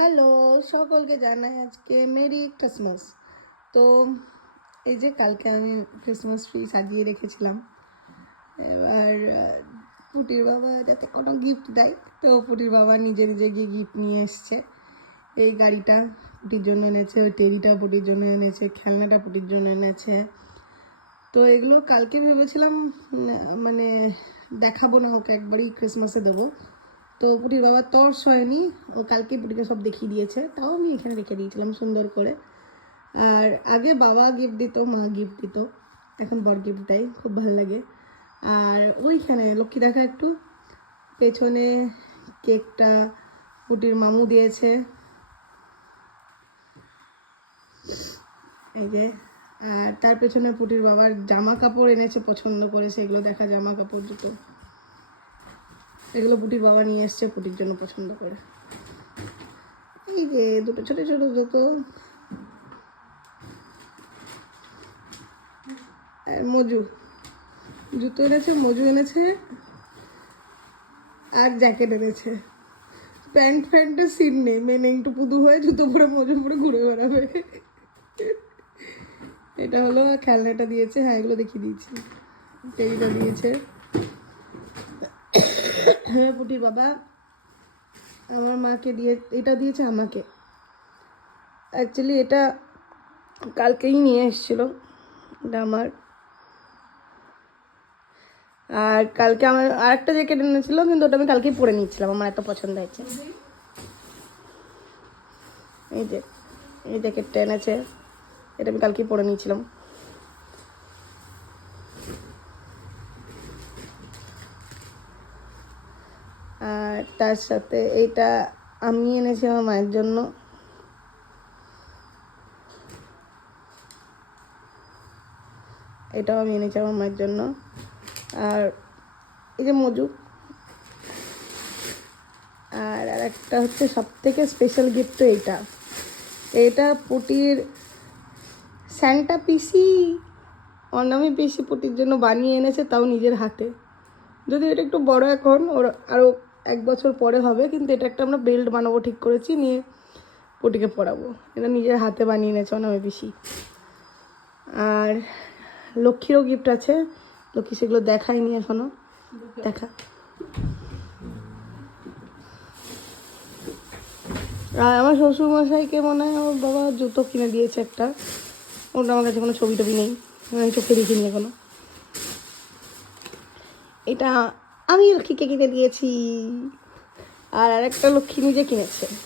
Hello, সকলকে জানাই আজকে মেরি ক্রিসমাস। তো এই যে কালকে আমি ক্রিসমাস ট্রি সাজিয়ে রেখেছিলাম। এবার পুটির বাবা যাতে কোনো গিফট দেয়, তো পুটির বাবা নিজে নিজে গিয়ে গিফট নিয়ে এসছে। এই গাড়িটা পুটির জন্য এনেছে, ওই টেরিটা পুটির জন্য এনেছে, খেলনাটা পুটির জন্য এনেছে। তো এগুলো কালকে ভেবেছিলাম মানে দেখাবো না, ওকে একবারই ক্রিসমাসে দেবো। তো পুটির বাবা তর্স হয়নি, ও কালকে পুটিকে সব দেখিয়ে দিয়েছে, তাও আমি এখানে রেখে দিয়েছিলাম সুন্দর করে। আর আগে বাবা গিফট দিত, মা গিফট দিত, এখন বর গিফট দেয়, খুব ভালো লাগে। আর ওইখানে লক্ষ্মী দেখা একটু পেছনে কেকটা পুটির মামু দিয়েছে, এই যে। আর তার পেছনে পুটির বাবার জামা কাপড় এনেছে পছন্দ করে, সেগুলো দেখা, জামা কাপড় দুটো, এগুলো পুটির বাবা নিয়ে এসছে পুটির জন্য পছন্দ করে। এই যে দুটো ছোট ছোট জুতো, মজু জুতো এনেছে, মজু এনেছে, আর জ্যাকেট এনেছে। প্যান্টের সিন নেই, মেন একটু পুদু হয়ে জুতো পরে মজু পরে ঘুরে বেড়াবে। এটা হলো খেলনাটা দিয়েছে, হ্যাঁ এগুলো দেখিয়ে দিয়েছি। এইটা দিয়েছে হ্যাঁ পুটির বাবা আমার মাকে দিয়ে, এটা দিয়েছে আমাকে। অ্যাকচুয়ালি এটা কালকেই নিয়ে এসেছিলো, এটা আমার। আর কালকে আমার আরেকটা জ্যাকেট এনেছিল, কিন্তু ওটা আমি কালকেই পরে নিচ্ছিলাম, আমার এত পছন্দ হয়েছে। এই যে এই জ্যাকেটটা এনেছে, এটা আমি কালকেই পরে নিয়েছিলাম। আর তার সাথে এইটা আমি এনেছি আমার মায়ের জন্য। এটাও আমি এনেছি আমার মায়ের জন্য। আর এই যে মজু। আর একটা হচ্ছে সব থেকে স্পেশাল গিফট, তো এইটা এইটা পুটির স্যান্টা পিসি, অনামি পিসি পুটির জন্য বানিয়ে এনেছে, তাও নিজের হাতে। যদি এটা একটু বড়, এখন ওর আরও 1 বছর পরে হবে, কিন্তু এটা একটা আমরা বেল্ট বানাবো ঠিক করেছি, নিয়ে পুটিকে পরাবো। এটা নিজের হাতে বানিয়ে এনেছে অনামি পিসি। আর লক্ষ্মীরও গিফট আছে, লক্ষ্মী সেগুলো দেখায়নি এখনো, দেখা। আর আমার শ্বশুরমশাইকে মনে হয় আমার বাবা জুতো কিনে দিয়েছে একটা, ওটা আমার কাছে কোনো ছবি টবি নেই, আমি চোখে দেখিনি এখনো। এটা আমি লক্ষ্মীকে কিনে দিয়েছি, আর আরেকটা লক্ষ্মী নিজে কিনেছে।